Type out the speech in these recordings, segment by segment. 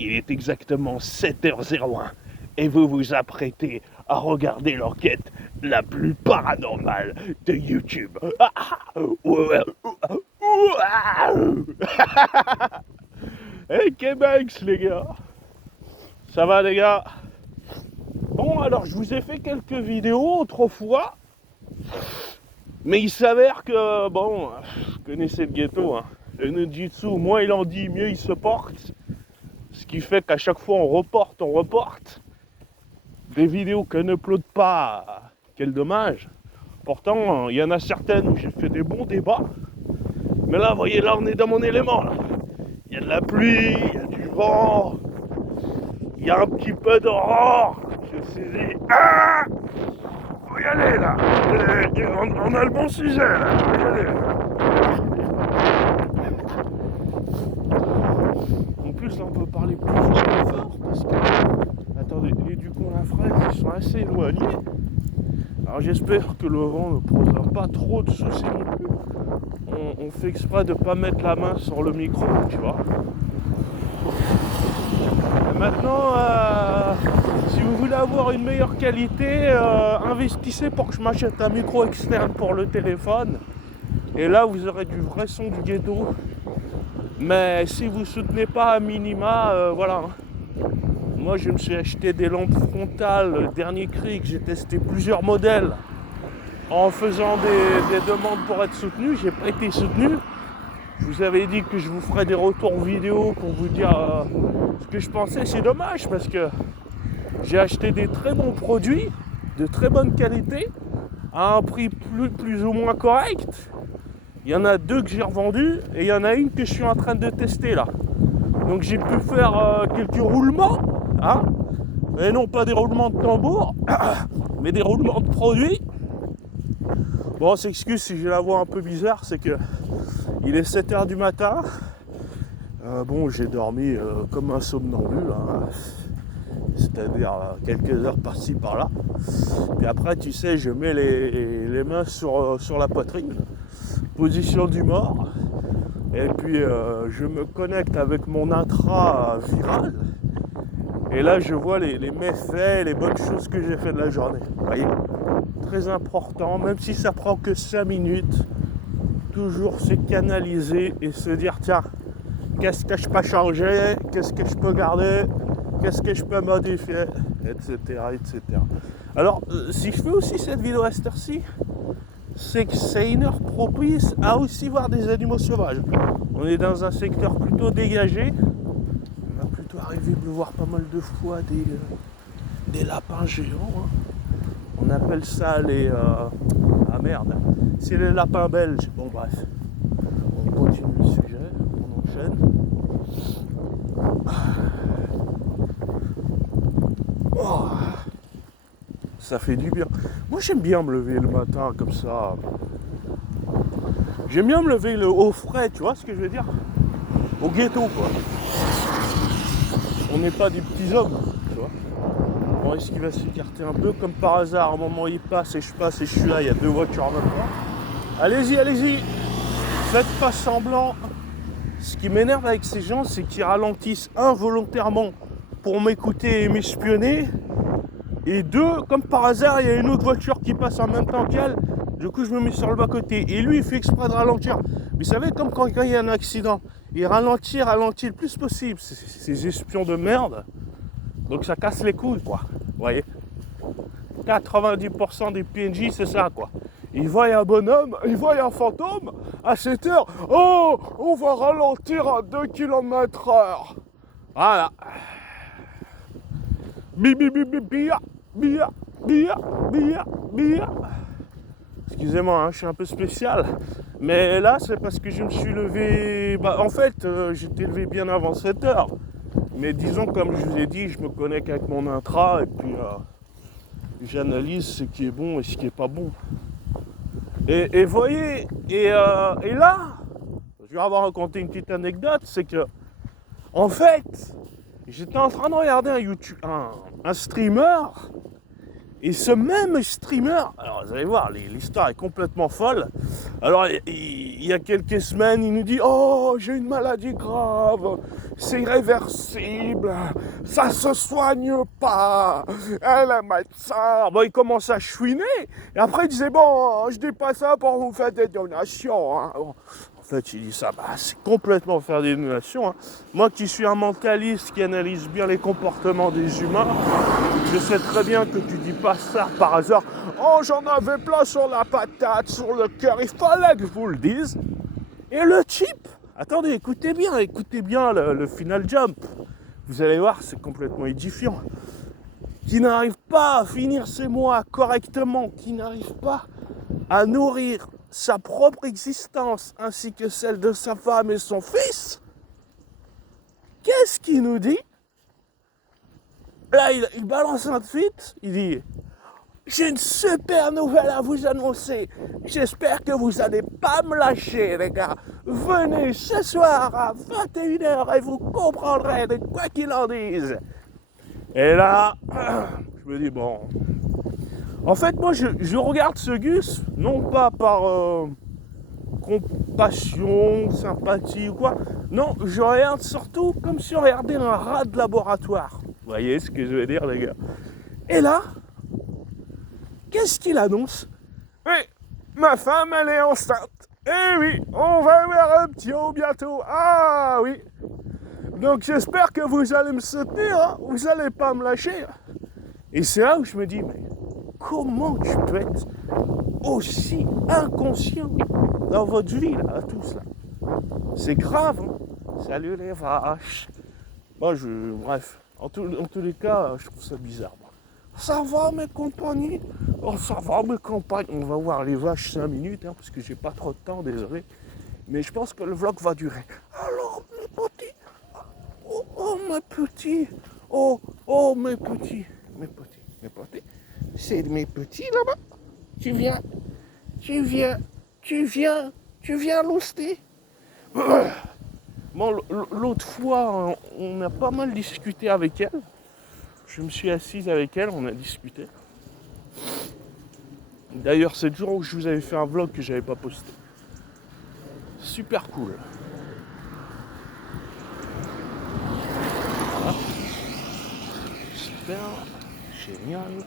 Il est exactement 7h01 et vous vous apprêtez à regarder l'enquête la plus paranormale de YouTube. Hey Québec les gars, ça va les gars? Bon alors je vous ai fait quelques vidéos autrefois, mais il s'avère que bon, vous connaissez le ghetto, hein. Le ninjutsu, moins il en dit, mieux il se porte. Ce qui fait qu'à chaque fois on reporte des vidéos que n'upload pas. Quel dommage. Pourtant il y en a certaines où j'ai fait des bons débats. Mais là, vous voyez, là on est dans mon élément là. Il y a de la pluie, il y a du vent, il y a un petit peu d'aurore. Je me suis dit, ah, faut y aller là. On a le bon sujet là, faut y aller. En plus là on peut parler plus fort parce que, attendez, les Ducons la fraise ils sont assez éloignés. Alors j'espère que le vent ne posera pas trop de soucis non plus. On fait exprès de ne pas mettre la main sur le micro, tu vois. Et maintenant, si vous voulez avoir une meilleure qualité, investissez pour que je m'achète un micro externe pour le téléphone. Et là, vous aurez du vrai son du ghetto. Mais si vous ne soutenez pas à minima, voilà. Moi, je me suis acheté des lampes frontales, dernier cri, que j'ai testé plusieurs modèles. En faisant des demandes pour être soutenu, j'ai pas été soutenu. Je vous avais dit que je vous ferais des retours vidéo pour vous dire ce que je pensais. C'est dommage parce que j'ai acheté des très bons produits, de très bonne qualité, à un prix plus ou moins correct. Il y en a 2 que j'ai revendus et il y en a une que je suis en train de tester là. Donc j'ai pu faire quelques roulements, hein, et non pas des roulements de tambour, mais des roulements de produits. Bon, c'est excuse si j'ai la voix un peu bizarre, c'est que il est 7h du matin. Bon, j'ai dormi comme un somnambule, hein, c'est-à-dire quelques heures par-ci par-là. Puis après, tu sais, je mets les mains sur la poitrine, position du mort. Et puis je me connecte avec mon intra viral. Et là, je vois les méfaits, les bonnes choses que j'ai fait de la journée. Vous voyez ? Très important, même si ça prend que 5 minutes, toujours se canaliser et se dire tiens, qu'est-ce que je peux changer, qu'est-ce que je peux garder, qu'est-ce que je peux modifier, etc. etc. Alors, si je fais aussi cette vidéo à cette heure-ci, c'est que c'est une heure propice à aussi voir des animaux sauvages. On est dans un secteur plutôt dégagé, on va plutôt arriver à voir pas mal de fois des lapins géants, hein. On appelle ça les... Ah merde, c'est les lapins belges. Bon bref, on continue le sujet, on enchaîne. Oh, ça fait du bien. Moi j'aime bien me lever le matin comme ça. J'aime bien me lever au frais, tu vois ce que je veux dire? Au ghetto quoi. On n'est pas des petits hommes, tu vois. Bon, est-ce qu'il va s'écarter un peu? Comme par hasard, à un moment il passe et je suis là, il y a 2 voitures en même temps. Allez-y, faites pas semblant. Ce qui m'énerve avec ces gens, c'est qu'ils ralentissent involontairement pour m'écouter et m'espionner. Et 2, comme par hasard, il y a une autre voiture qui passe en même temps qu'elle. Du coup, je me mets sur le bas-côté. Et lui, il fait exprès de ralentir. Vous savez, comme quand il y a un accident, il ralentit le plus possible. Ces espions de merde. Donc ça casse les couilles, quoi. Vous voyez, 90% des PNJ, c'est ça, quoi. Ils voient un bonhomme, ils voient un fantôme, à 7 heures, oh, on va ralentir à 2 km/h. Voilà. Bia. Excusez-moi, hein, je suis un peu spécial. Mais là, c'est parce que je me suis levé... en fait, j'étais levé bien avant 7 heures. Mais disons, comme je vous ai dit, je me connecte avec mon intra et puis j'analyse ce qui est bon et ce qui est pas bon. Et voyez, et là, je vais avoir raconté une petite anecdote, c'est que, en fait, j'étais en train de regarder un streamer, et ce même streamer, alors vous allez voir, l'histoire est complètement folle, Alors, il y a quelques semaines, il nous dit « Oh, j'ai une maladie grave, c'est irréversible, ça se soigne pas, elle est médecin. » Bon, il commence à chouiner, et après il disait « Bon, je dis pas ça pour vous faire des donations. Hein. » Bon, en fait, il dit ça, c'est complètement faire des donations. Hein. Moi qui suis un mentaliste qui analyse bien les comportements des humains, je sais très bien que tu dis pas ça par hasard. Oh, j'en avais plein sur la patate, sur le cœur, il fallait que je vous le dise. Et le type, attendez, écoutez bien le final jump. Vous allez voir, c'est complètement édifiant. Qui n'arrive pas à finir ses mois correctement, qui n'arrive pas à nourrir sa propre existence ainsi que celle de sa femme et son fils. Qu'est-ce qu'il nous dit? Là, il balance un tweet, il dit « J'ai une super nouvelle à vous annoncer. J'espère que vous n'allez pas me lâcher, les gars. Venez ce soir à 21h et vous comprendrez de quoi qu'il en dise. » Et là, je me dis, bon... En fait, moi, je regarde ce Gus, non pas par compassion, sympathie ou quoi. Non, je regarde surtout comme si on regardait un rat de laboratoire. Vous voyez ce que je veux dire, les gars? Et là, qu'est-ce qu'il annonce? Oui, ma femme, elle est enceinte. Eh oui, on va avoir un petit haut bientôt. Ah oui. Donc j'espère que vous allez me soutenir, hein. Vous allez pas me lâcher. Et c'est là où je me dis, mais comment tu peux être aussi inconscient dans votre vie, là, à tous, là? C'est grave, hein. Salut les vaches. Moi, bref, en tous les cas, je trouve ça bizarre. Moi. Ça va mes compagnies? Oh, ça va mes compagnes? On va voir les vaches 5 minutes, hein, parce que j'ai pas trop de temps, désolé. Mais je pense que le vlog va durer. Alors, mes petits, oh mes petits, oh mes petits, c'est mes petits là-bas. Tu viens louster. Bon, l'autre fois, on a pas mal discuté avec elle. Je me suis assise avec elle, on a discuté. D'ailleurs, c'est le jour où je vous avais fait un vlog que j'avais pas posté. Super cool. Voilà. Super, génial.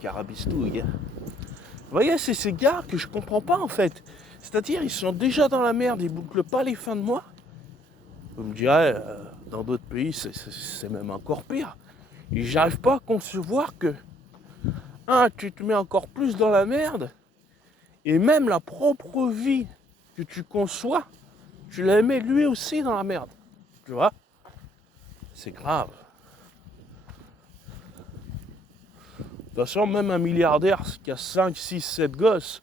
Carabistouille. Vous voyez, c'est ces gars que je comprends pas en fait. C'est-à-dire, ils sont déjà dans la merde, ils bouclent pas les fins de mois. Vous me direz, dans d'autres pays, c'est même encore pire. Et j'arrive pas à concevoir que, tu te mets encore plus dans la merde, et même la propre vie que tu conçois, tu la mets lui aussi dans la merde. Tu vois? C'est grave. De toute façon, même un milliardaire qui a 5, 6, 7 gosses,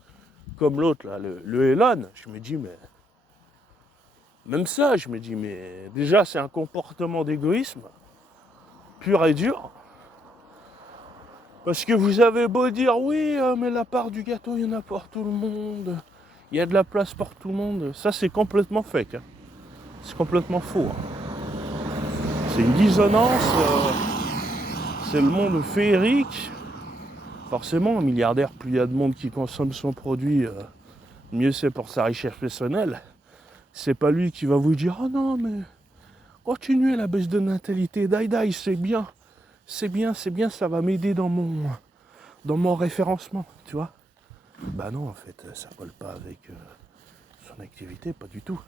comme l'autre, là, le Elon, je me dis, mais... Même ça, je me dis, mais déjà, c'est un comportement d'égoïsme, pur et dur. Parce que vous avez beau dire, oui, mais la part du gâteau, il y en a pour tout le monde. Il y a de la place pour tout le monde. Ça, c'est complètement fake. Hein. C'est complètement faux. Hein. C'est une dissonance. C'est le monde féerique. Forcément, un milliardaire, plus il y a de monde qui consomme son produit, mieux c'est pour sa richesse personnelle. C'est pas lui qui va vous dire « Oh non, mais continuez la baisse de natalité, daïdaï, c'est bien, ça va m'aider dans mon référencement, tu vois ?» Bah non, en fait, ça colle pas avec son activité, pas du tout.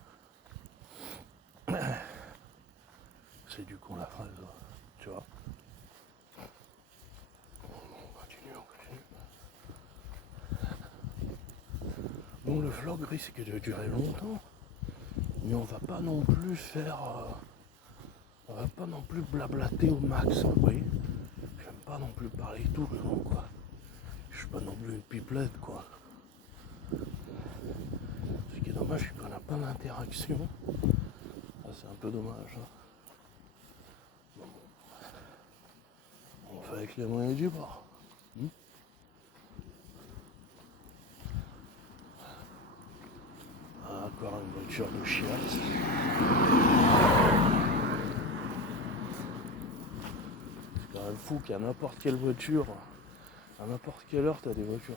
C'est du con la phrase, tu vois. On continue. Bon, le vlog risque de durer longtemps. Mais on va pas non plus faire... on va pas non plus blablater au max, vous voyez. J'aime pas non plus parler tout le temps, quoi. Je suis pas non plus une pipelette, quoi. Ce qui est dommage, c'est qu'on n'a pas d'interaction. Ah, c'est un peu dommage. Hein. Bon. On fait avec les moyens du bord. Encore une voiture de chiasse. C'est quand même fou qu'à n'importe quelle voiture, à n'importe quelle heure, t'as des voitures.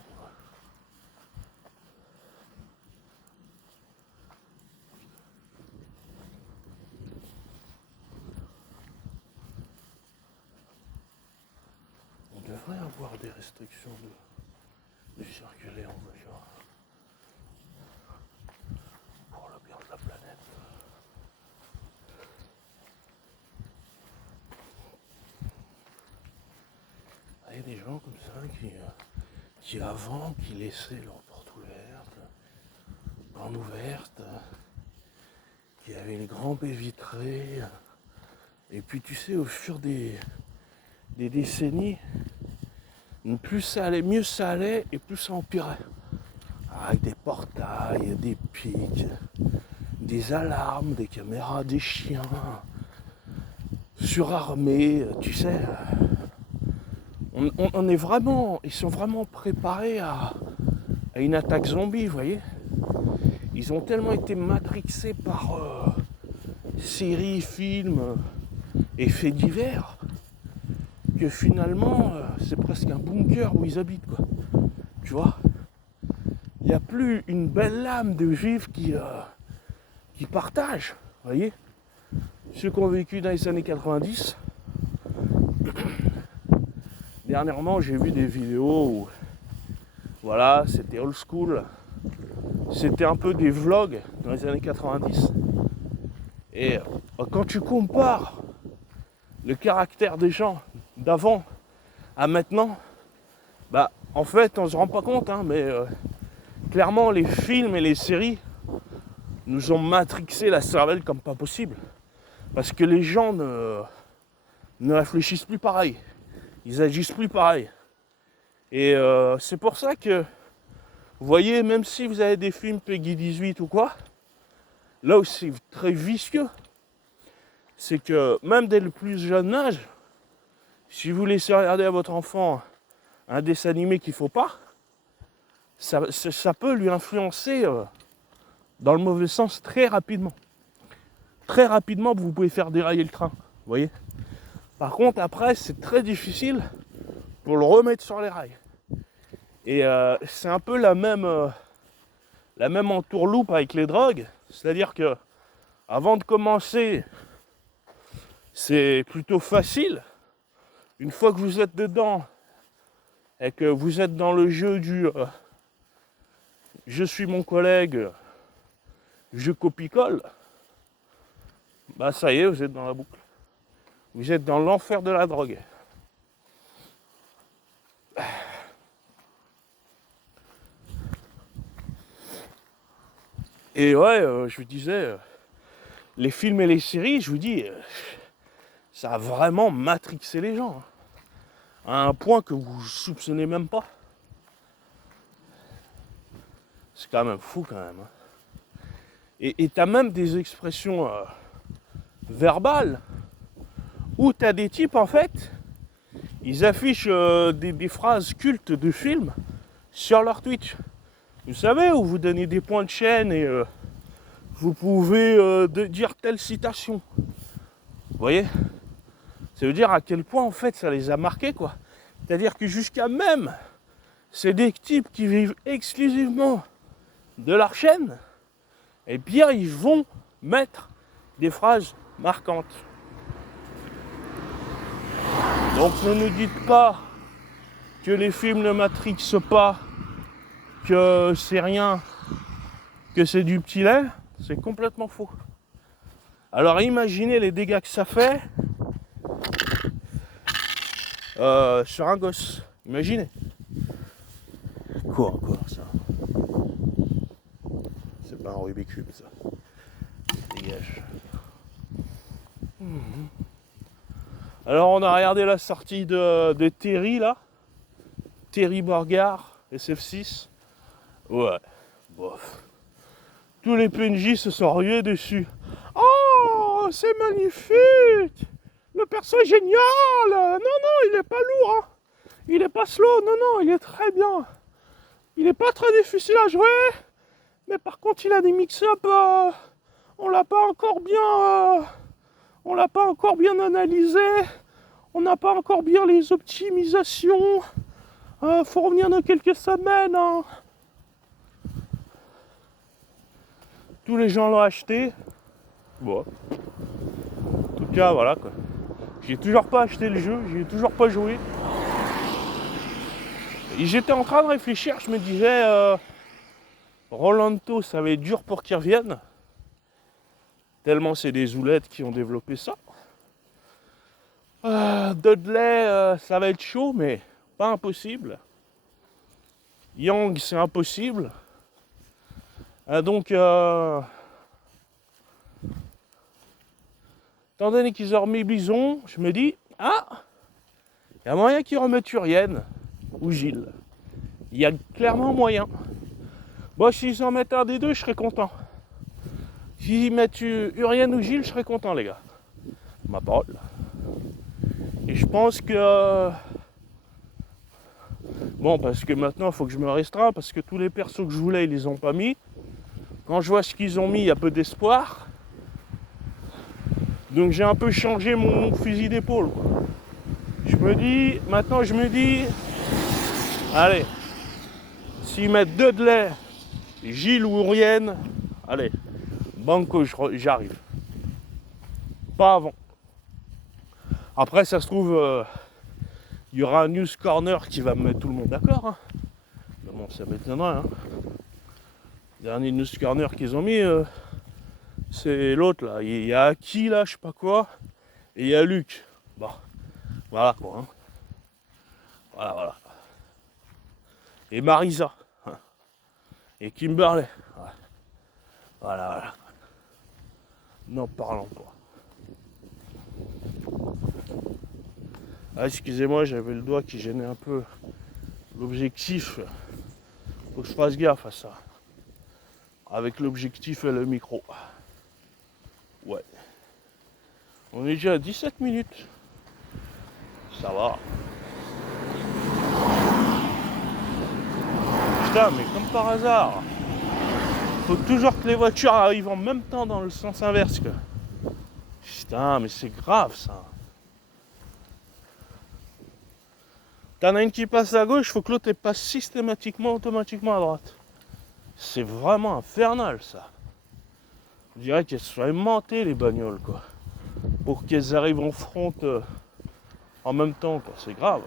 restriction de circuler en voiture pour le bien de la planète. Il y a des gens comme ça qui avant, qui laissaient leur porte ouverte, grande ouverte, qui avaient une grande baie vitrée. Et puis tu sais, au fur des décennies, plus ça allait, mieux ça allait et plus ça empirait. Avec des portails, des pics, des alarmes, des caméras, des chiens, surarmés, tu sais. On est vraiment, ils sont vraiment préparés à une attaque zombie, vous voyez. Ils ont tellement été matrixés par séries, films et faits divers que finalement c'est presque un bunker où ils habitent, quoi. Tu vois, il n'y a plus une belle lame de juifs qui partagent, vous voyez. Ceux qui ont vécu dans les années 90. Dernièrement, j'ai vu des vidéos où, voilà, c'était old school. C'était un peu des vlogs dans les années 90. Et quand tu compares le caractère des gens d'avant à maintenant, bah, en fait, on se rend pas compte, hein, mais clairement, les films et les séries nous ont matrixé la cervelle comme pas possible. Parce que les gens ne réfléchissent plus pareil. Ils agissent plus pareil. Et c'est pour ça que, vous voyez, même si vous avez des films Peggy 18 ou quoi, là où c'est très vicieux, c'est que même dès le plus jeune âge, si vous laissez regarder à votre enfant un dessin animé qu'il ne faut pas, ça peut lui influencer dans le mauvais sens très rapidement. Très rapidement, vous pouvez faire dérailler le train, vous voyez. Par contre, après, c'est très difficile pour le remettre sur les rails. Et c'est un peu la même entourloupe avec les drogues. C'est-à-dire que avant de commencer, c'est plutôt facile. Une fois que vous êtes dedans et que vous êtes dans le jeu du je suis mon collègue, je copie-colle, bah ça y est, vous êtes dans la boucle. Vous êtes dans l'enfer de la drogue. Et ouais, je vous disais, les films et les séries, je vous dis, ça a vraiment matrixé les gens. Hein, à un point que vous soupçonnez même pas. C'est quand même fou quand même. Hein. Et t'as même des expressions verbales où t'as des types en fait, ils affichent des phrases cultes de films sur leur Twitch. Vous savez, où vous donnez des points de chaîne et vous pouvez dire telle citation. Vous voyez ? Ça veut dire à quel point en fait ça les a marqués, quoi. C'est-à-dire que jusqu'à même, c'est des types qui vivent exclusivement de leur chaîne, et bien ils vont mettre des phrases marquantes. Donc ne nous dites pas que les films ne matrixent pas, que c'est rien, que c'est du petit lait, c'est complètement faux. Alors imaginez les dégâts que ça fait sur un gosse. Imaginez. Quoi encore ça? C'est pas un Rubik's Cube ça. Dégage. Alors on a regardé la sortie de Terry là. Terry Borgard, SF6. Ouais, bof. Tous les PNJ se sont rués dessus. Oh, c'est magnifique! Le perso est génial! Non, non, il est pas lourd, hein. Il est pas slow, non, non, il est très bien. Il est pas très difficile à jouer, mais par contre il a des mix-up, on l'a pas encore bien analysé, on n'a pas encore bien les optimisations. Faut revenir dans quelques semaines, hein. Tous les gens l'ont acheté. Bon. En tout cas, voilà quoi. J'ai toujours pas acheté le jeu, j'ai toujours pas joué. J'étais en train de réfléchir, je me disais, Rolando, ça va être dur pour qu'il revienne. Tellement c'est des zoulettes qui ont développé ça. Dudley, ça va être chaud, mais pas impossible. Yang, c'est impossible. Donc, étant donné qu'ils ont remis Bison, je me dis, il y a moyen qu'ils remettent Urienne ou Gilles. Il y a clairement moyen. Bon, s'ils en mettent un des deux, je serais content. S'ils mettent Urienne ou Gilles, je serais content, les gars. Ma parole. Et je pense que... Bon, parce que maintenant, il faut que je me restreins, parce que tous les persos que je voulais, ils les ont pas mis. Quand je vois ce qu'ils ont mis, il y a peu d'espoir. Donc j'ai un peu changé mon fusil d'épaule, quoi. Maintenant je me dis, allez, s'ils mettent Dudley, Gilles ou Urienne, allez, banco, j'arrive. Pas avant. Après, ça se trouve, il y aura un news corner qui va me mettre tout le monde d'accord. Hein. Mais bon, ça m'étonnerait. Hein. Le dernier news corner qu'ils ont mis, c'est l'autre là. Il y a Aki là, je sais pas quoi, et il y a Luc. Bon, voilà quoi. Hein. Voilà. Et Marisa. Hein. Et Kimberley. Ouais. Voilà. N'en parlons pas. Ah, excusez-moi, j'avais le doigt qui gênait un peu l'objectif. Faut que je fasse gaffe à ça. Avec l'objectif et le micro. Ouais. On est déjà à 17 minutes. Ça va. Putain, mais comme par hasard, faut toujours que les voitures arrivent en même temps dans le sens inverse, quoi. Putain, mais c'est grave, ça. T'en as une qui passe à gauche, faut que l'autre passe systématiquement, automatiquement à droite. C'est vraiment infernal, ça. Je dirais qu'elles soient aimantées, les bagnoles, quoi. Pour qu'elles arrivent en front en même temps, quoi. C'est grave.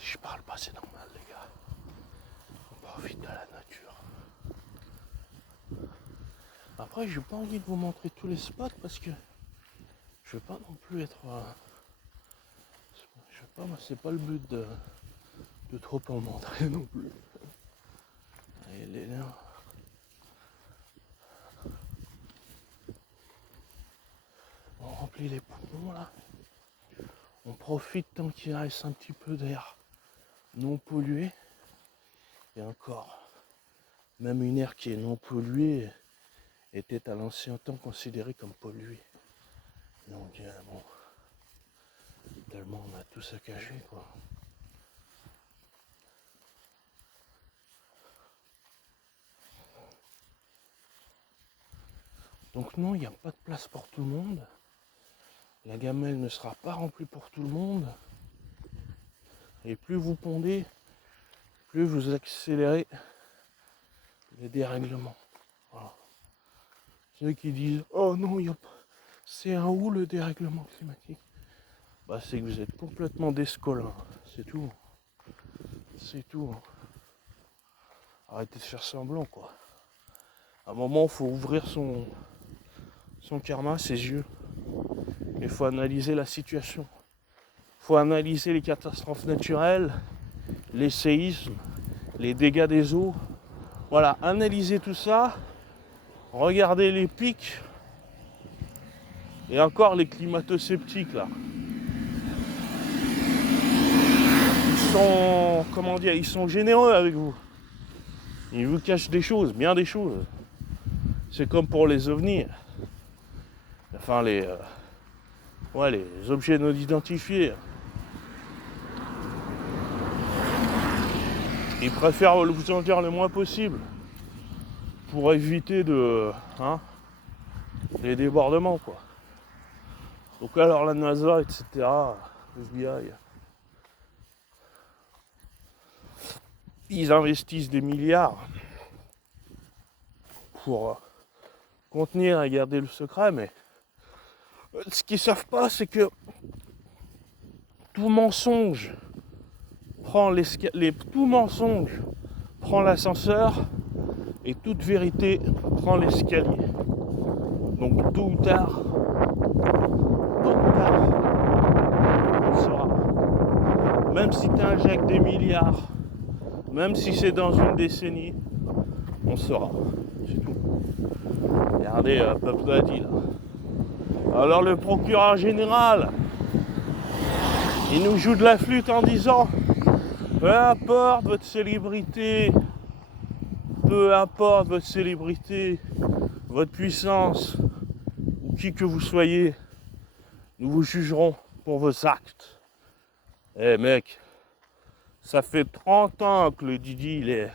Je parle pas, c'est normal, les gars. On profite de la nature. Après, j'ai pas envie de vous montrer tous les spots parce que je veux pas non plus être... je sais pas, moi, c'est pas le but de trop en montrer non plus. Allez, là. On remplit les poumons, là. On profite tant qu'il reste un petit peu d'air non pollué. Et encore, même une air qui est non polluée était à l'ancien temps considérée comme polluée. Donc bon, tellement on a tout saccagé, quoi. Donc non, il n'y a pas de place pour tout le monde. La gamelle ne sera pas remplie pour tout le monde. Et plus vous pondez, plus vous accélérez les dérèglements. Voilà. Ceux qui disent « Oh non, y a pas... c'est un où le dérèglement climatique ?» Bah c'est que vous êtes complètement descolin. C'est tout. C'est tout. Arrêtez de faire semblant, quoi. À un moment, il faut ouvrir son karma, ses yeux. Il faut analyser la situation. Il faut analyser les catastrophes naturelles, les séismes, les dégâts des eaux. Voilà, analysez tout ça. Regardez les pics. Et encore les climato-sceptiques, là. Ils sont, comment dire, ils sont généreux avec vous. Ils vous cachent des choses, bien des choses. C'est comme pour les ovnis. Enfin, les objets non identifiés. Ils préfèrent vous en dire le moins possible pour éviter les débordements, quoi. Donc alors la NASA, etc., FBI, ils investissent des milliards pour contenir et garder le secret, mais ce qu'ils savent pas, c'est que tout mensonge tout mensonge prend l'ascenseur et toute vérité prend l'escalier. Donc tôt ou tard, on saura. Même si tu injectes des milliards, même si c'est dans une décennie, on saura. C'est tout. Regardez, Peuple a dit là. Alors le procureur général, il nous joue de la flûte en disant peu importe votre célébrité, votre puissance, ou qui que vous soyez, nous vous jugerons pour vos actes. Eh mec, ça fait 30 ans que le Didi il est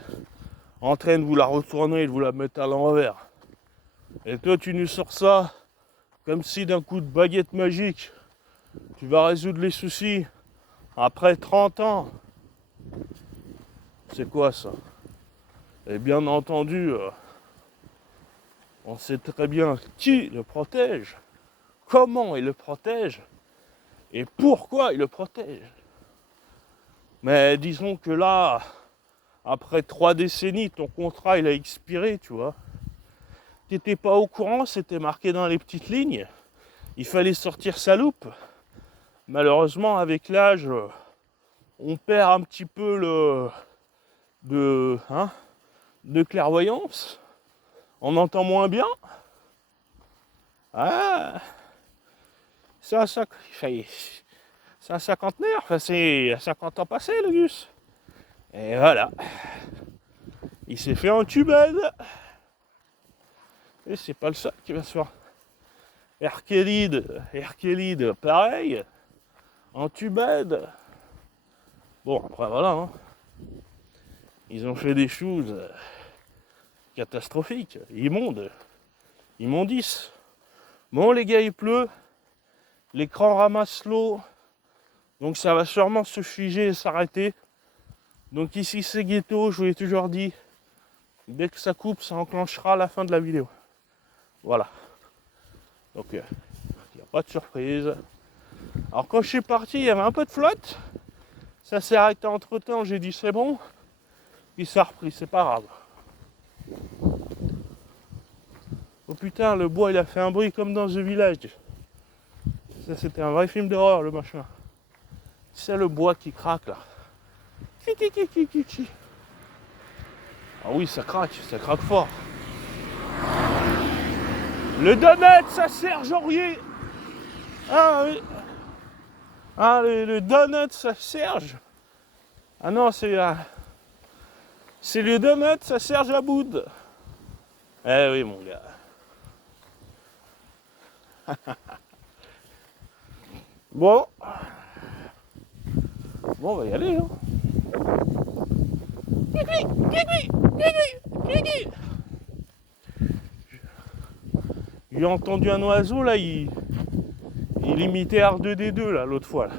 en train de vous la retourner et de vous la mettre à l'envers. Et toi tu nous sors ça comme si d'un coup de baguette magique, tu vas résoudre les soucis après 30 ans. C'est quoi ça? Et bien entendu, on sait très bien qui le protège, comment il le protège et pourquoi il le protège. Mais disons que là, après 3 décennies, ton contrat il a expiré, tu vois. T'étais pas au courant, c'était marqué dans les petites lignes. Il fallait sortir sa loupe. Malheureusement, avec l'âge, on perd un petit peu de clairvoyance. On entend moins bien. Ah, c'est un cinquantenaire, enfin c'est 50 ans passés le Gus. Et voilà. Il s'est fait un tubade. Et c'est pas le seul qui va se faire. Herkélide, pareil. En tubade. Bon, après voilà. Hein. Ils ont fait des choses catastrophiques, immondes. Immondices. Bon les gars, il pleut. L'écran ramasse l'eau. Donc ça va sûrement se figer et s'arrêter. Donc ici c'est Ghetto, je vous l'ai toujours dit. Dès que ça coupe, ça enclenchera la fin de la vidéo. Voilà. Donc il n'y a pas de surprise. Alors quand je suis parti, il y avait un peu de flotte. Ça s'est arrêté entre temps, j'ai dit c'est bon. Puis ça a repris, c'est pas grave. Oh putain, le bois il a fait un bruit comme dans The Village. Ça c'était un vrai film d'horreur le machin. C'est le bois qui craque là. Ah oui, ça craque fort. Le donut, ça Serge Aurier. Ah oui. Ah, le donut, ça Serge. Ah non, c'est le donut, ça Serge Aboude. Eh oui, mon gars. Bon. Bon, on va y aller, hein. J'ai entendu un oiseau, là, il imitait R2D2, là, l'autre fois, là.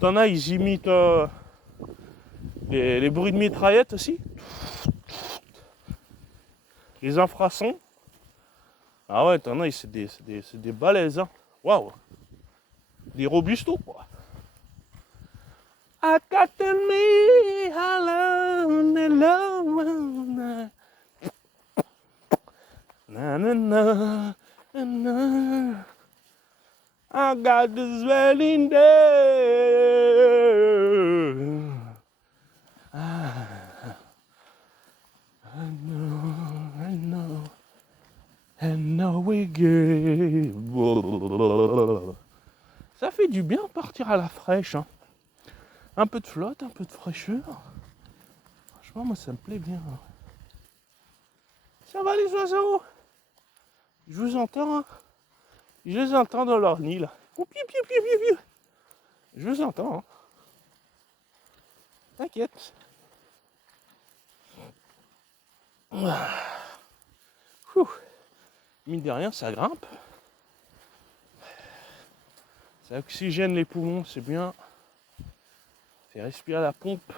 T'en as, ils imitent les bruits de mitraillette aussi. Les infrasons. Ah ouais, t'en as, c'est des balèzes, hein. Waouh. Des robustos, quoi. I got to me alone, alone. Na na na na na. I got this swelling day. I know. And now we get. Ça fait du bien de partir à la fraîche. Hein. Un peu de flotte, un peu de fraîcheur. Franchement, moi, ça me plaît bien. Ça va les oiseaux? Je vous entends. Hein. Je les entends dans leur nid là. Oh, piou, piou, piou, piou, piou. Je vous entends. Hein. T'inquiète. mine de rien, ça grimpe. Ça oxygène les poumons, c'est bien. C'est respirer à la pompe.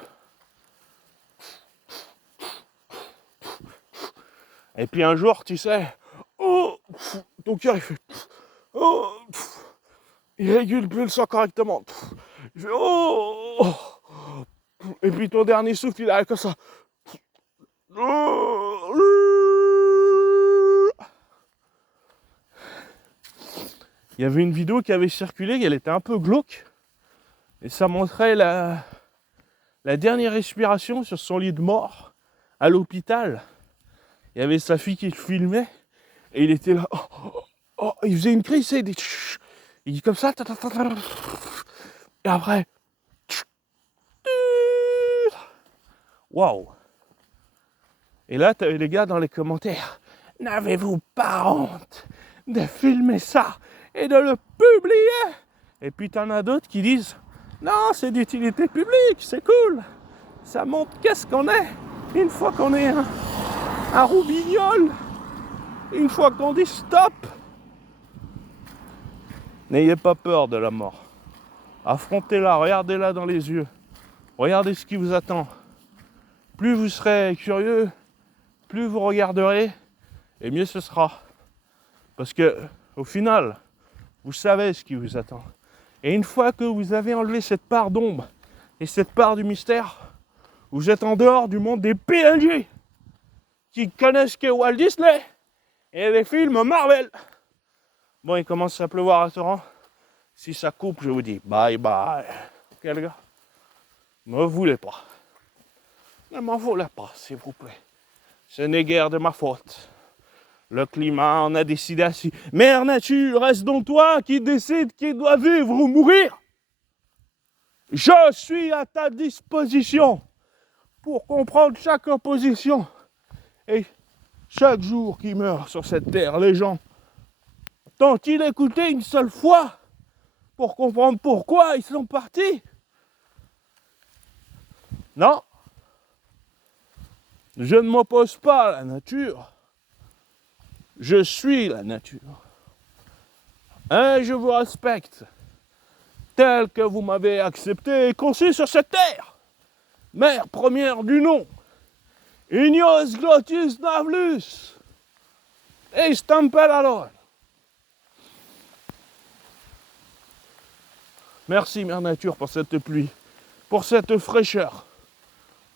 Et puis un jour, tu sais, oh, ton cœur il fait, oh, il régule plus le sang correctement. Il fait, oh, et puis ton dernier souffle, il arrive comme ça. Il y avait une vidéo qui avait circulé, elle était un peu glauque, et ça montrait la dernière respiration sur son lit de mort à l'hôpital. Il y avait sa fille qui le filmait, et il était là, il faisait une crise, il dit comme ça, et après, waouh. Et là, t'avais les gars dans les commentaires, n'avez-vous pas honte de filmer ça et de le publier? Et puis t'en as d'autres qui disent, non, c'est d'utilité publique, c'est cool, ça montre qu'est-ce qu'on est, une fois qu'on est un roubignol, une fois qu'on dit stop. N'ayez pas peur de la mort. Affrontez-la, regardez-la dans les yeux. Regardez ce qui vous attend. Plus vous serez curieux, plus vous regarderez, et mieux ce sera. Parce que, au final, vous savez ce qui vous attend. Et une fois que vous avez enlevé cette part d'ombre et cette part du mystère, vous êtes en dehors du monde des PNJ qui connaissent que Walt Disney et les films Marvel. Bon, il commence à pleuvoir à torrent. Si ça coupe, je vous dis bye bye. Ok les gars, ne me voulez pas. Ne m'en voulez pas, s'il vous plaît. Ce n'est guère de ma faute. Le climat en a décidé ainsi. Mère nature, est-ce donc toi qui décide qui doit vivre ou mourir? Je suis à ta disposition pour comprendre chaque opposition. Et chaque jour qui meurt sur cette terre, les gens t'ont-ils écouté une seule fois pour comprendre pourquoi ils sont partis? Non. Je ne m'oppose pas à la nature. Je suis la nature. Et je vous respecte tel que vous m'avez accepté et conçu sur cette terre. Mère première du nom. Ignos glottis navlus. Et stampellalon. Merci, Mère Nature, pour cette pluie, pour cette fraîcheur,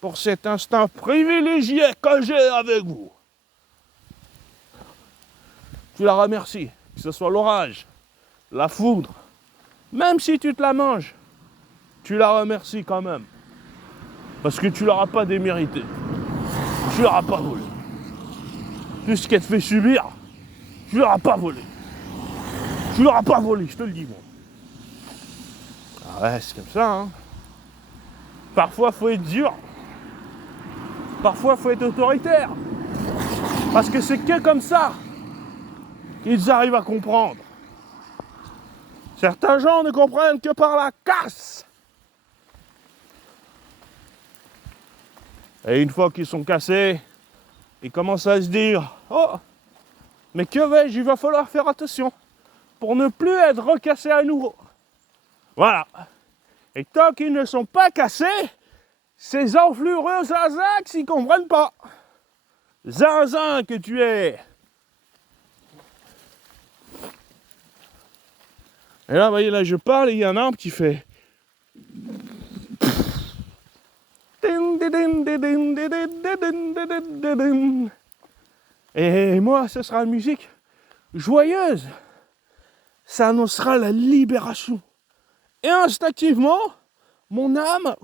pour cet instant privilégié que j'ai avec vous. Tu la remercies, que ce soit l'orage, la foudre, même si tu te la manges, tu la remercies quand même. Parce que tu ne l'auras pas démérité. Tu ne l'auras pas volé. Tout ce qu'elle te fait subir, tu ne l'auras pas volé. Tu ne l'auras pas volé, je te le dis, moi. Ah ouais, c'est comme ça, hein. Parfois, il faut être dur. Parfois, il faut être autoritaire. Parce que c'est que comme ça qu'ils arrivent à comprendre. Certains gens ne comprennent que par la casse. Et une fois qu'ils sont cassés, ils commencent à se dire « Oh, mais que vais-je? Il va falloir faire attention pour ne plus être recassé à nouveau. » Voilà. Et tant qu'ils ne sont pas cassés, ces enflureux zinzins s'y comprennent pas. Zinzin que tu es. Et là, vous voyez, là, je parle et il y a un arbre qui fait. Et moi, ce sera une musique joyeuse. Ça annoncera la libération. Et instinctivement, mon âme.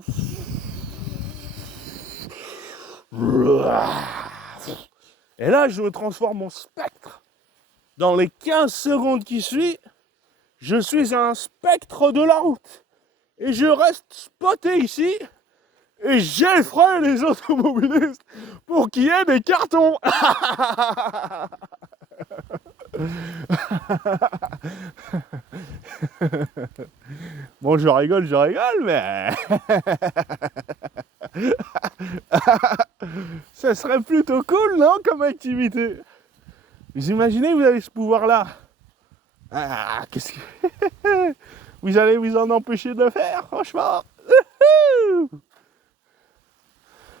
Et là, je me transforme en spectre. Dans les 15 secondes qui suivent, je suis un spectre de la route. Et je reste spoté ici. Et j'effraie les automobilistes pour qu'il y ait des cartons. Bon, je rigole, mais... Ce serait plutôt cool, non, comme activité? Vous imaginez, vous avez ce pouvoir-là. Ah, qu'est-ce que... vous allez vous en empêcher de le faire, franchement.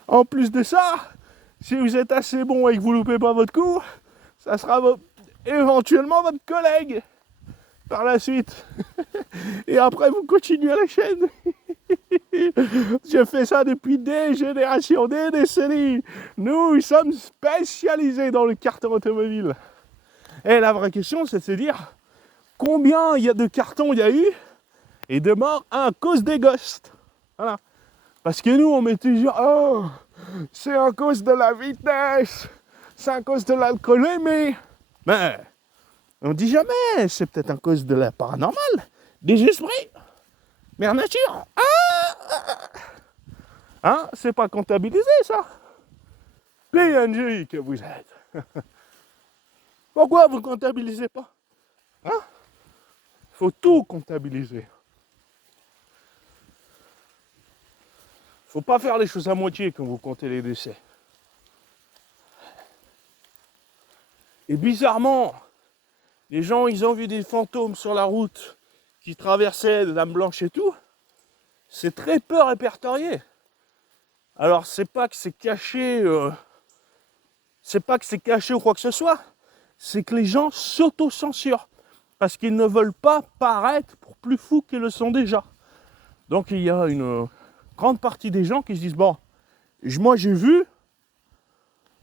En plus de ça, si vous êtes assez bon et que vous loupez pas votre coup, ça sera éventuellement votre collègue par la suite. Et après, vous continuez la chaîne. Je fais ça depuis des générations, des décennies. Nous sommes spécialisés dans le carton automobile. Et la vraie question, c'est de se dire combien il y a de cartons il y a eu et de morts à cause des ghosts. Voilà. Parce que nous, on met toujours oh, c'est à cause de la vitesse, c'est à cause de l'alcoolémie. Mais on dit jamais, c'est peut-être à cause de la paranormale, des esprits, mère nature. Hein, c'est pas comptabilisé ça. PNJ que vous êtes. Pourquoi vous comptabilisez pas? Hein? Faut tout comptabiliser. Faut pas faire les choses à moitié quand vous comptez les décès. Et bizarrement, les gens, ils ont vu des fantômes sur la route qui traversaient de Dame Blanche et tout. C'est très peu répertorié. Alors, c'est pas que c'est caché, ou quoi que ce soit. C'est que les gens s'auto-censurent. Parce qu'ils ne veulent pas paraître pour plus fous qu'ils le sont déjà. Donc, il y a une grande partie des gens qui se disent, bon, moi j'ai vu,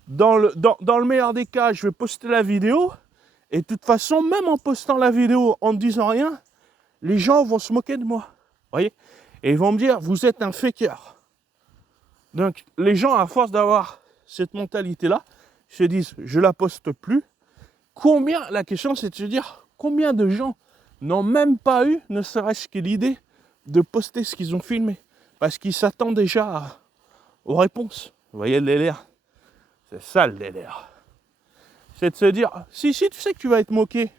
dans le meilleur des cas, je vais poster la vidéo, et de toute façon, même en postant la vidéo en ne disant rien, les gens vont se moquer de moi. Vous voyez? Et ils vont me dire, vous êtes un faker. Donc, les gens, à force d'avoir cette mentalité-là, se disent, je la poste plus. La question, c'est de se dire, combien de gens n'ont même pas eu, ne serait-ce que l'idée de poster ce qu'ils ont filmé? Parce qu'ils s'attendent déjà aux réponses. Vous voyez le délire? C'est ça le délire. C'est de se dire, si, tu sais que tu vas être moqué.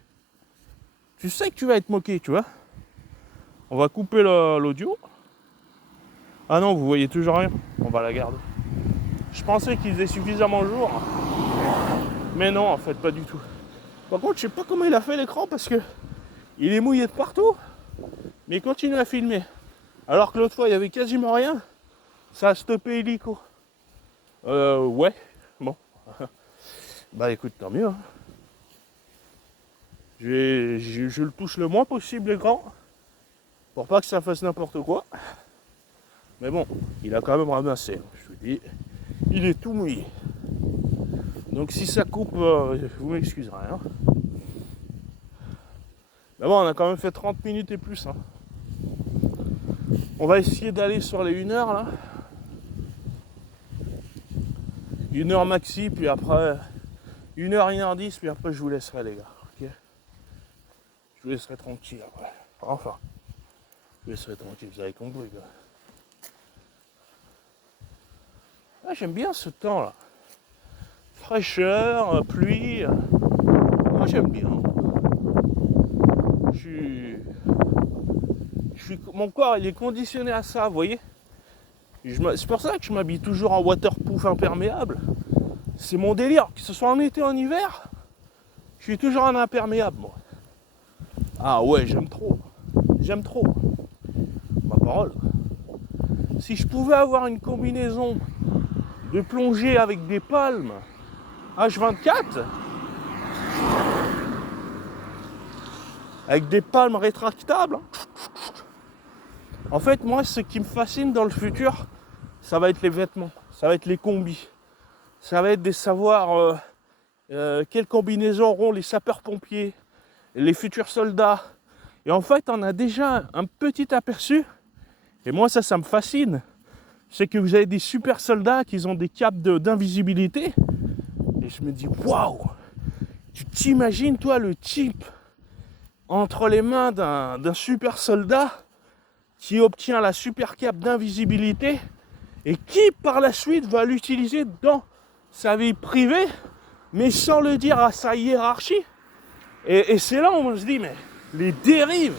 Tu sais que tu vas être moqué, tu vois. On va couper l'audio. Ah non, vous voyez toujours rien. On va la garder. Je pensais qu'il faisait suffisamment jour. Mais non, en fait, pas du tout. Par contre, je sais pas comment il a fait l'écran parce que il est mouillé de partout. Mais il continue à filmer. Alors que l'autre fois, il y avait quasiment rien. Ça a stoppé illico. Ouais. Bon. Bah écoute, tant mieux. Hein. Je le touche le moins possible l'écran. Pour pas que ça fasse n'importe quoi. Mais bon, il a quand même ramassé. Je vous dis, il est tout mouillé. Donc si ça coupe, vous m'excuserez. Hein. Mais bon, on a quand même fait 30 minutes et plus. Hein. On va essayer d'aller sur les 1 heure là. 1 heure maxi, puis après 1 heure, 1h10, puis après je vous laisserai les gars. Ok, je vous laisserai tranquille après. Enfin, je vous laisserai tranquille, vous avez compris quoi. Ah, j'aime bien ce temps là. Fraîcheur, pluie. Moi j'aime bien. Mon corps il est conditionné à ça, vous voyez. C'est pour ça que je m'habille toujours en waterproof imperméable. C'est mon délire, que ce soit en été ou en hiver, je suis toujours en imperméable moi. Ah ouais, j'aime trop. J'aime trop. Ma parole. Si je pouvais avoir une combinaison de plongée avec des palmes H24, avec des palmes rétractables. En fait, moi, ce qui me fascine dans le futur, ça va être les vêtements, ça va être les combis, ça va être de savoir quelles combinaisons auront les sapeurs-pompiers, les futurs soldats. Et en fait, on a déjà un petit aperçu, et moi, ça me fascine. C'est que vous avez des super soldats qui ont des capes d'invisibilité, et je me dis, waouh, tu t'imagines, toi, le type entre les mains d'un super soldat qui obtient la super cape d'invisibilité et qui par la suite va l'utiliser dans sa vie privée mais sans le dire à sa hiérarchie. Et c'est là où on se dit mais les dérives,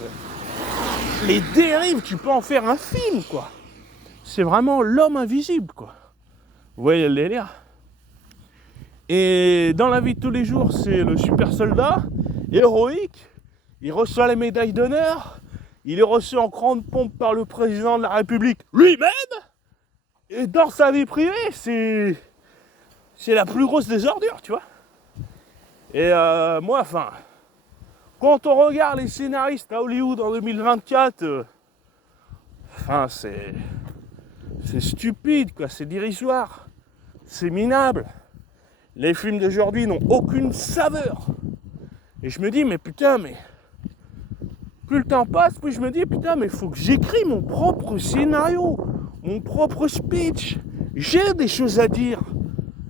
tu peux en faire un film quoi. C'est vraiment l'homme invisible quoi. Vous voyez le délire. Et dans la vie de tous les jours, c'est le super soldat, héroïque, il reçoit les médailles d'honneur, il est reçu en grande pompe par le président de la République lui-même, et dans sa vie privée, c'est la plus grosse des ordures, tu vois. Et moi, enfin, quand on regarde les scénaristes à Hollywood en 2024, enfin, c'est stupide, quoi, c'est dérisoire, c'est minable. Les films d'aujourd'hui n'ont aucune saveur. Et je me dis, mais putain, mais plus le temps passe, plus je me dis, putain, mais il faut que j'écris mon propre scénario, mon propre speech. J'ai des choses à dire,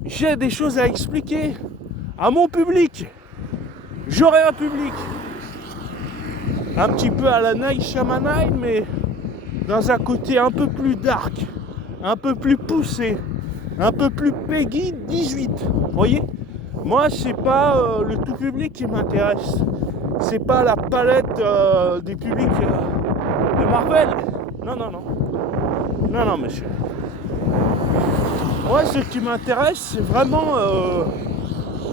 j'ai des choses à expliquer à mon public. J'aurai un public un petit peu à la Night Shyamalan, mais dans un côté un peu plus dark, un peu plus poussé, un peu plus Peggy 18. Vous voyez, moi, c'est pas le tout public qui m'intéresse. C'est pas la palette des publics de Marvel. Non, non, non. Non, non, monsieur. Moi, ce qui m'intéresse, c'est vraiment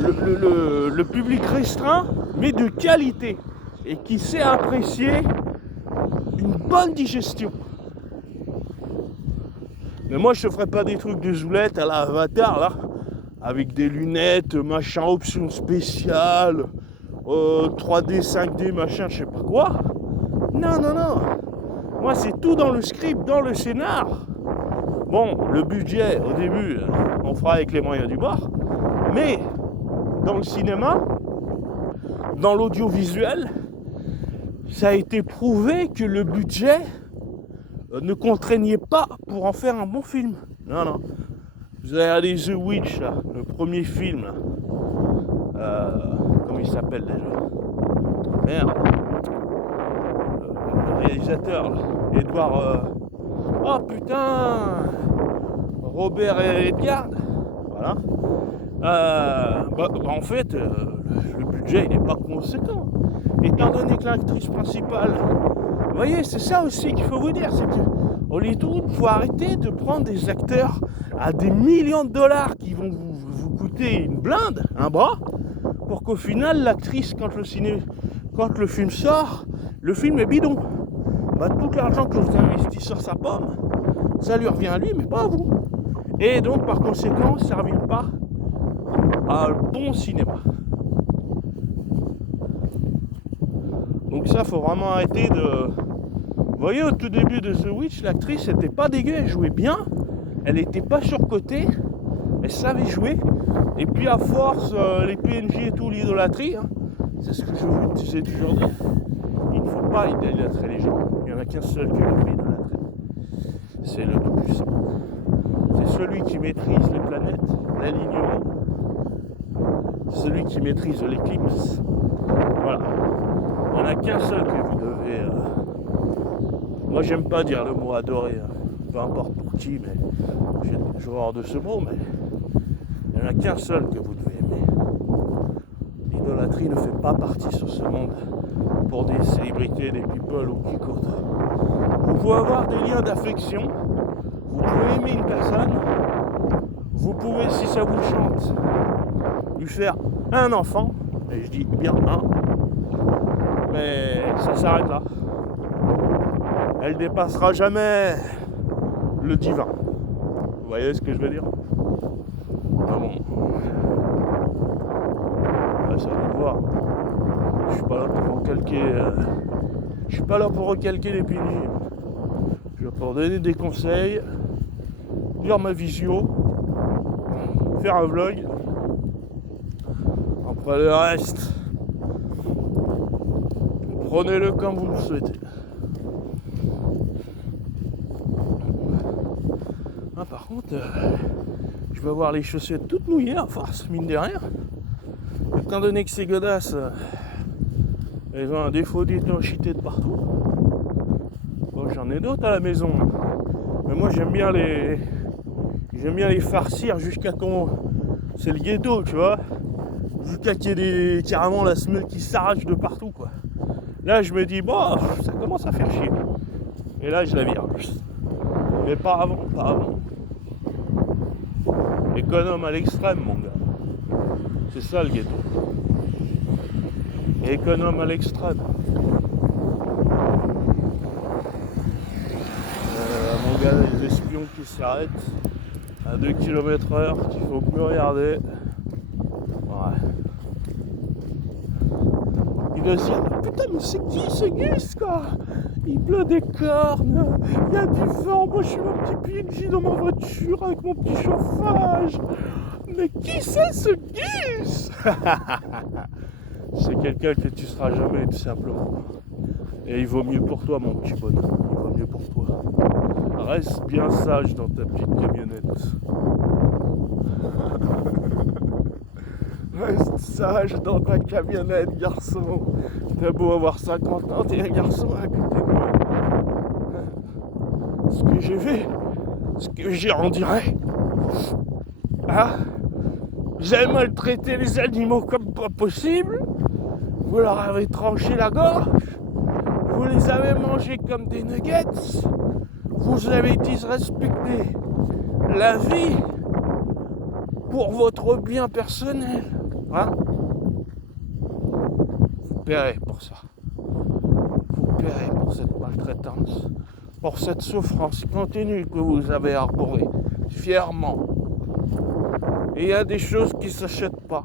le public restreint, mais de qualité. Et qui sait apprécier une bonne digestion. Mais moi, je ne ferai pas des trucs de zoulette à la Avatar, là, avec des lunettes, machin, option spéciale, 3D, 5D, machin, je sais pas quoi. Non, non, non. Moi, c'est tout dans le script, dans le scénar. Bon, le budget, au début, on fera avec les moyens du bord. Mais, dans le cinéma, dans l'audiovisuel, ça a été prouvé que le budget ne contraignait pas pour en faire un bon film. Non, non. Vous avez regardé The Witch, là, le premier film. Comment il s'appelle déjà? Merde. Le réalisateur, là. Edward... Oh putain, Robert Edgard. Voilà. En fait, le budget, il n'est pas conséquent. Étant donné que l'actrice principale... Vous voyez, c'est ça aussi qu'il faut vous dire, c'est que Hollywood, il faut arrêter de prendre des acteurs à des millions de dollars qui vont vous coûter une blinde, un bras, pour qu'au final, l'actrice, quand le film sort, le film est bidon. Bah, tout l'argent que vous investissez sur sa pomme, ça lui revient à lui, mais pas à vous. Et donc, par conséquent, ça ne revient pas à un bon cinéma. Donc ça, faut vraiment arrêter de... Vous voyez, au tout début de The Witch, l'actrice n'était pas dégueu, elle jouait bien, elle n'était pas surcotée, elle savait jouer. Et puis à force, les PNJ et tout, l'idolâtrie, hein, c'est ce que je vous disais toujours dit. Il ne faut pas idolâtrer les gens. Il n'y en a qu'un seul qui peut idolâtrer. C'est le Tout-Puissant. C'est celui qui maîtrise les planètes, l'alignement. Celui qui maîtrise l'éclipse. Voilà. Il n'y en a qu'un seul que vous devez... Moi, j'aime pas dire le mot adorer. Peu importe pour qui, mais j'ai horreur de ce mot, mais il n'y en a qu'un seul que vous devez aimer. L'idolâtrie ne fait pas partie sur ce monde pour des célébrités, des people ou qui qu'autre. Vous pouvez avoir des liens d'affection, vous pouvez aimer une personne, vous pouvez, si ça vous chante, lui faire un enfant, et je dis bien un, mais ça s'arrête là. Elle dépassera jamais le divin. Vous voyez ce que je veux dire? Ah bon. Là, ça va voir. Je suis pas là pour recalquer. Je suis pas là pour recalquer les PNJ. Je vais pour donner des conseils, dire ma visio, faire un vlog. Après le reste, prenez-le comme vous le souhaitez. Ah, par contre, je vais avoir les chaussettes toutes mouillées à force, mine de rien. Étant donné que ces godasses, elles ont un défaut d'étanchéité de partout. Bon, j'en ai d'autres à la maison. Mais moi, j'aime bien les farcir jusqu'à quand c'est le ghetto, tu vois. Jusqu'à qu'il y ait carrément la semelle qui s'arrache de partout, quoi. Là, je me dis, bon, ça commence à faire chier. Et là, je la vire. Mais pas avant, pas avant. Économe à l'extrême, mon gars. C'est ça le ghetto. Et économe à l'extrême. Mon gars, les espions qui s'arrêtent à 2 km/h, qu'il faut plus regarder. Ouais. Il doit se dire, putain, mais c'est qui ce Gus, quoi? Il pleut des cornes, il y a du vent, moi je suis mon petit PNJ dans ma voiture avec mon petit chauffage. Mais qui c'est ce Gus? C'est quelqu'un que tu seras jamais, tout simplement. Et il vaut mieux pour toi, mon petit bonhomme. Il vaut mieux pour toi. Reste bien sage dans ta petite camionnette. Reste sage dans ta camionnette, garçon. T'as beau avoir 50 ans, t'es un garçon à côté de moi. Ce que j'ai fait, ce que j'ai en dirait. Ah, j'ai maltraité les animaux comme pas possible. Vous leur avez tranché la gorge. Vous les avez mangés comme des nuggets. Vous avez disrespecté la vie pour votre bien personnel. Hein? Vous paierez pour ça. Vous paierez pour cette maltraitance, pour cette souffrance continue que vous avez arborée fièrement. Et il y a des choses qui ne s'achètent pas.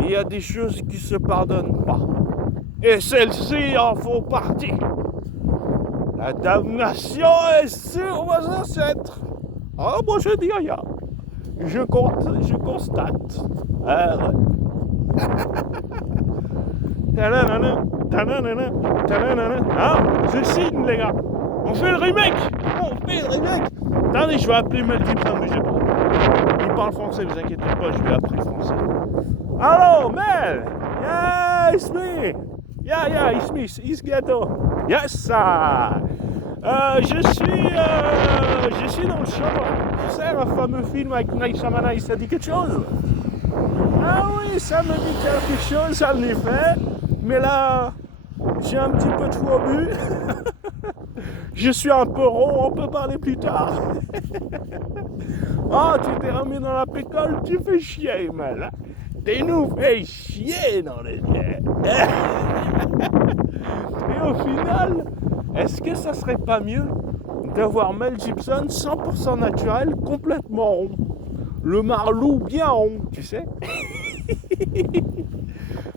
Et il y a des choses qui ne se pardonnent pas. Et celles-ci en font partie. La damnation est sur vos ancêtres. Ah, moi je dis rien. Je constate. Ah ouais. Ah, je signe les gars. On fait le remake. Attendez, je vais appeler Mel Gibson, mais j'ai pas. Il parle français, vous inquiétez pas, je vais apprendre français. Hello, Mel. Yeah, it's me. Yeah, it's me, it's Ghetto. Yes, sir. Je suis dans le champ. Tu sais, le fameux film avec Night Shyamalan, ça dit quelque chose? Ah oui, ça me dit quelque chose, ça en effet. Mais là, j'ai un petit peu trop bu. Je suis un peu rond, on peut parler plus tard. Ah, tu t'es remis dans la pécole, tu fais chier, Mel. Tu nous fais chier dans les yeux. Et au final, est-ce que ça serait pas mieux d'avoir Mel Gibson 100% naturel, complètement rond? Le marlou bien rond, tu sais.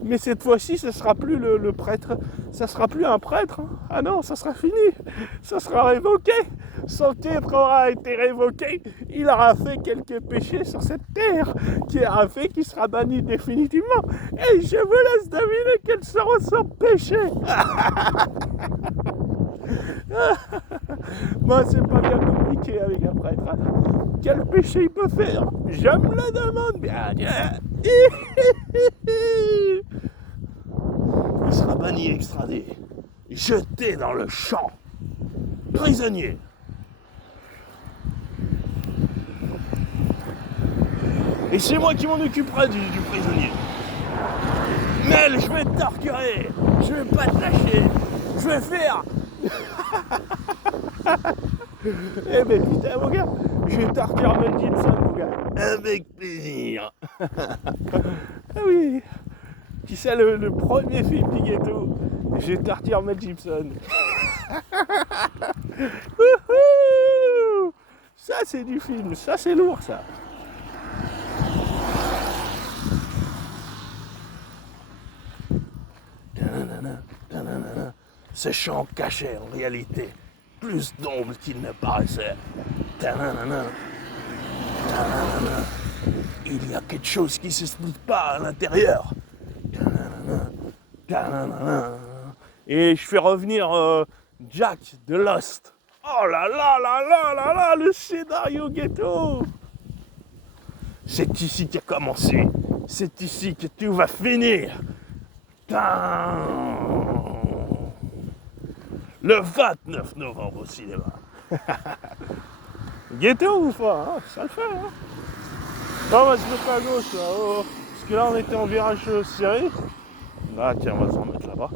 Mais cette fois-ci, ce sera plus le prêtre, ça sera plus un prêtre. Hein. Ah non, ça sera fini, ça sera révoqué. Son titre aura été révoqué. Il aura fait quelques péchés sur cette terre, qui aura fait qu'il sera banni définitivement. Et je vous laisse deviner quel sera son péché. Moi, c'est pas bien compliqué avec un prêtre. Hein. Quel péché il peut faire? Je me le demande bien. Il sera banni, extradé, jeté dans le champ, prisonnier. Et c'est moi qui m'en occuperai du prisonnier. Mel, je vais te torturer, je vais pas te lâcher, je vais faire. Eh ben putain mon gars, je vais torturer Mel Gibson mon gars. Avec plaisir. Ah oui. Qui c'est le premier film du ghetto? J'ai torturé Mel Gibson. Ça c'est du film, ça c'est lourd ça. Ce chant cachait en réalité plus d'ombre qu'il ne paraissait. Il y a quelque chose qui ne s'explique pas à l'intérieur. Et je fais revenir Jack de Lost. Oh là là là là là là, le scénario ghetto. C'est ici qu'a commencé. C'est ici que tout va finir. Le 29 novembre au cinéma. Ghetto ou pas, hein, ça le fait. Hein. Non, on va se mettre à gauche là. Oh. Parce que là on était en virage serré. Ah tiens, on va s'en mettre là-bas.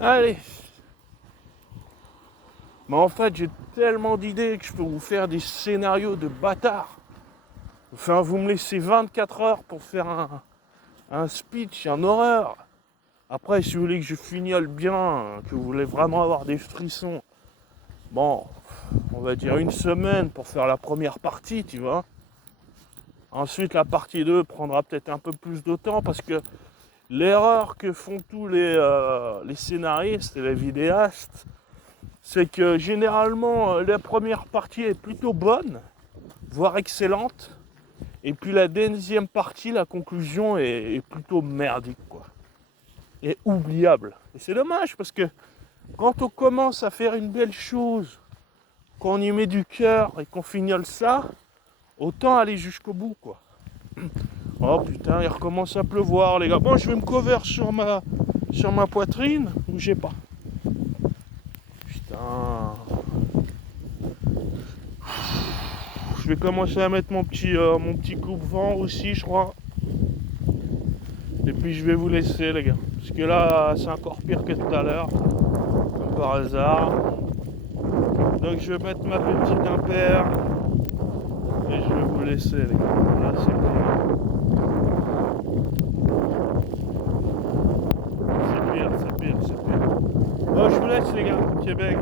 Allez. Mais en fait, j'ai tellement d'idées que je peux vous faire des scénarios de bâtards. Enfin, vous me laissez 24 heures pour faire un speech, un horreur. Après, si vous voulez que je fignole bien, que vous voulez vraiment avoir des frissons, bon, on va dire une semaine pour faire la première partie, tu vois. Ensuite, la partie 2 prendra peut-être un peu plus de temps parce que l'erreur que font tous les scénaristes et les vidéastes, c'est que généralement, la première partie est plutôt bonne, voire excellente. Et puis la deuxième partie, la conclusion est plutôt merdique, quoi. Et oubliable. Et c'est dommage parce que quand on commence à faire une belle chose, qu'on y met du cœur et qu'on fignole ça, autant aller jusqu'au bout, quoi. Oh putain, il recommence à pleuvoir, les gars. Bon, je vais me cover sur ma poitrine, bougez pas. Putain. Je vais commencer à mettre mon petit coupe-vent aussi, je crois. Et puis je vais vous laisser, les gars. Parce que là, c'est encore pire que tout à l'heure. Comme par hasard. Donc je vais mettre ma petite impaire. Et je vais vous laisser, les gars. Là, c'est pire. C'est pire. Bon, je vous laisse, les gars. Québec.